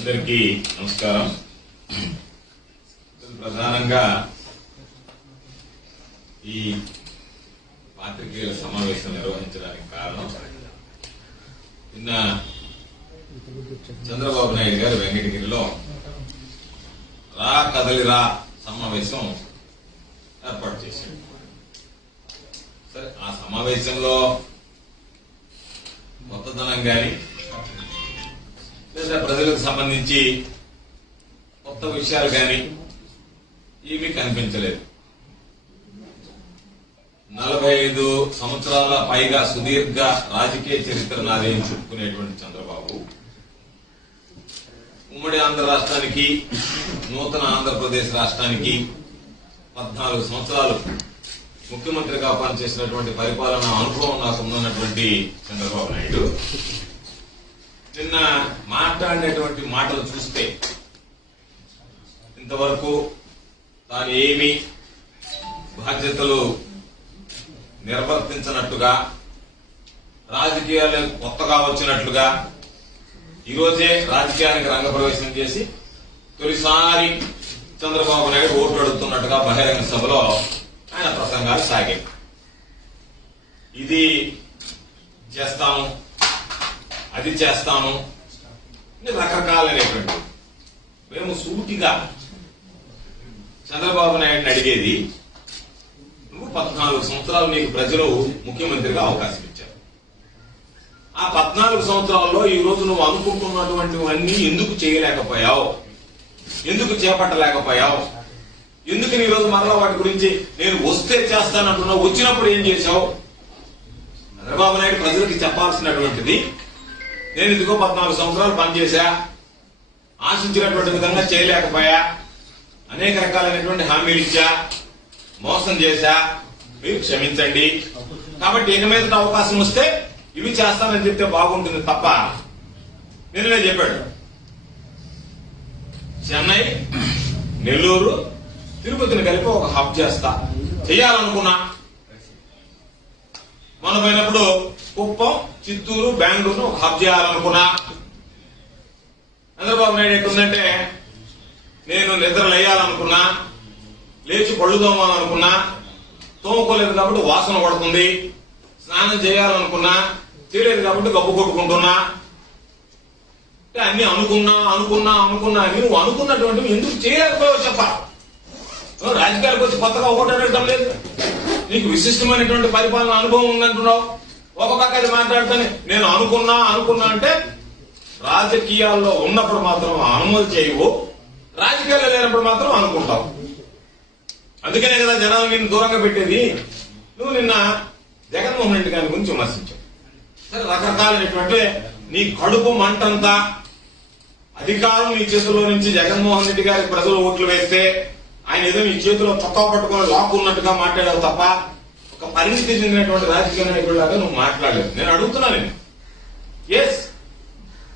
అందరికీ నమస్కారం. ప్రధానంగా ఈ పాత్రికేయుల సమావేశం నిర్వహించడానికి కారణం నిన్న చంద్రబాబు నాయుడు గారు వెంకటగిరిలో రా కదలిరా సమావేశం ఏర్పాటు చేశారు. సరే ఆ సమావేశంలో కొత్తదనం కానీ వచ్చిన ప్రజలకు సంబంధించి కొత్త విషయాలు కానీ ఏమీ కనిపించలేదు. నలభై ఐదు సంవత్సరాల పైగా సుదీర్ఘ రాజకీయ చరిత్ర నాదే అని చెప్పుకునేటువంటి చంద్రబాబు. ఉమ్మడి ఆంధ్ర రాష్ట్రానికి నూతన ఆంధ్రప్రదేశ్ రాష్ట్రానికి పద్నాలుగు సంవత్సరాలు ముఖ్యమంత్రిగా పనిచేసినటువంటి పరిపాలన అనుభవం నాకు ఉన్నటువంటి చంద్రబాబు నాయుడు. నిన్న మాట్లాడినటువంటి మాటలు చూస్తే ఇంతవరకు తాను ఏమి బాధ్యతలు నిర్వర్తించనట్టుగా రాజకీయాలు కొత్తగా వచ్చినట్లుగా ఈరోజే రాజకీయానికి రంగప్రవేశం చేసి తొలిసారి చంద్రబాబు నాయుడు ఓట్లు అడుగుతున్నట్టుగా బహిరంగ సభలో ఆయన ప్రసంగాలు సాగాయి. ఇది చేస్తాము. అది చేస్తాను. రకరకాలైనటువంటి మేము సూటిగా చంద్రబాబు నాయుడిని అడిగేది నువ్వు పద్నాలుగు సంవత్సరాలు నీకు ప్రజలు ముఖ్యమంత్రిగా అవకాశం ఇచ్చారు. ఆ పద్నాలుగు సంవత్సరాల్లో ఈ రోజు నువ్వు అనుకుంటున్నటువంటివన్నీ ఎందుకు చేయలేకపోయావు? ఎందుకు చేపట్టలేకపోయావు? ఎందుకు నీ రోజు మరలా వాటి గురించి నేను వస్తే చేస్తానంటున్నావు? వచ్చినప్పుడు ఏం చేశావు? చంద్రబాబు నాయుడు ప్రజలకు చెప్పాల్సినటువంటిది నేను ఇదిగో పద్నాలుగు సంవత్సరాలు పనిచేశా ఆశించినటువంటి విధంగా చేయలేకపోయా అనేక రకాలైనటువంటి హామీలు ఇచ్చా మోసం చేశా మీరు క్షమించండి. కాబట్టి ఇక మీద అవకాశం వస్తే ఇవి చేస్తానని చెప్తే బాగుంటుంది తప్ప నిన్ననే చెప్పాడు. చెన్నై నెల్లూరు తిరుపతిని కలిపి ఒక హబ్ చేస్తా. చేయాలనుకున్నా మనం పోయినప్పుడు కుప్పం చిత్తూరు బెంగళూరును ఒక హబ్ చేయాలనుకున్నా. చంద్రబాబు నాయుడు ఎట్టుందంటే నేను నిద్ర లేయాలనుకున్నా లేచి పళ్ళు తోమాలనుకున్నా తోముకోలేదు కాబట్టి వాసన పడుతుంది స్నానం చేయాలనుకున్నా చేయలేదు కాబట్టి గబ్బు కొట్టుకుంటున్నా. అంటే అన్ని అనుకున్నా అనుకున్నా అనుకున్నా అని నువ్వు అనుకున్నటువంటి ఎందుకు చేయలేకపోయావు చెప్పాలి రాజకీయాలకు వచ్చి కొత్తగా ఒకటి అడగటం లేదు. నీకు విశిష్టమైనటువంటి పరిపాలన అనుభవం ఉందంటున్నావు. ఒక పక్క ఇది మాట్లాడుతుంది నేను అనుకున్నా అనుకున్నా అంటే రాజకీయాల్లో ఉన్నప్పుడు మాత్రం అమలు చేయవు. రాజకీయాల్లో లేనప్పుడు మాత్రం అనుకుంటావు. అందుకనే కదా జనాలు నేను దూరంగా పెట్టేది. నువ్వు నిన్న జగన్మోహన్ రెడ్డి గారి గురించి విమర్శించావు. సరే రకరకాలైనటువంటి నీ కడుపు మంటంతా అధికారం నీ చేతుల్లో నుంచి జగన్మోహన్ రెడ్డి గారికి ప్రజలు ఓట్లు వేస్తే ఆయన ఏదో నీ చేతిలో చొక్కా పట్టుకొని లాక్కున్నట్టుగా మాట్లాడావు తప్ప పరిణితి చెందినటువంటి రాజకీయ నాయకుడిలాగా నువ్వు మాట్లాడలేదు. నేను అడుగుతున్నా నేను ఎస్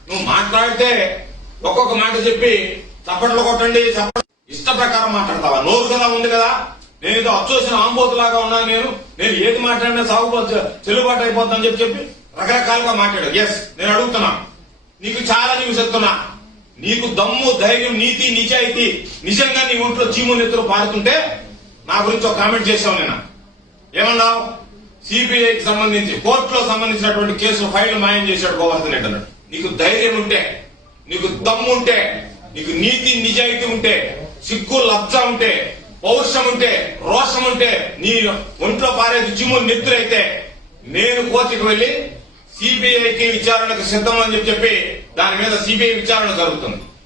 నువ్వు మాట్లాడితే ఒక్కొక్క మాట చెప్పి చప్పట్లు కొట్టండి చప్పట్లు ఇష్ట ప్రకారం మాట్లాడతావా? నోరు కదా ఉంది కదా. నేను ఏదో అచ్చోసిన ఆంబోతులాగా ఉన్నాను నేను. నేను ఏది మాట్లాడినా సాగు చెల్లుబాటు అయిపోతుందని చెప్పి చెప్పి రకరకాలుగా మాట్లాడు ఎస్ నేను అడుగుతున్నా. నీకు చాలా నీకు చెప్తున్నా. నీకు దమ్ము ధైర్యం నీతి నిజాయితీ నిజంగా నీ ఒంట్లో చీము నెత్తులు పారుతుంటే నా గురించి ఒక కామెంట్ చేసావు నేను ఏమన్నావు సిబిఐకి సంబంధించి కోర్టులో సంబంధించినటువంటి కేసు ఫైల్ మాయం చేశాడు గోవర్ధన్ రెడ్డి అన్నాడు. నీకు ధైర్యం ఉంటే నీకు దమ్ము ఉంటే నీకు నీతి నిజాయితీ ఉంటే సిగ్గు లబ్జ ఉంటే పౌరుషం ఉంటే రోషం ఉంటే నీ ఒంట్లో పారేది చిమ్ము నిద్రైతే నేను కోర్టుకు వెళ్ళి సిబిఐకి విచారణకు సిద్ధం అని చెప్పి చెప్పి దాని మీద సిబిఐ విచారణ జరుగుతుంది.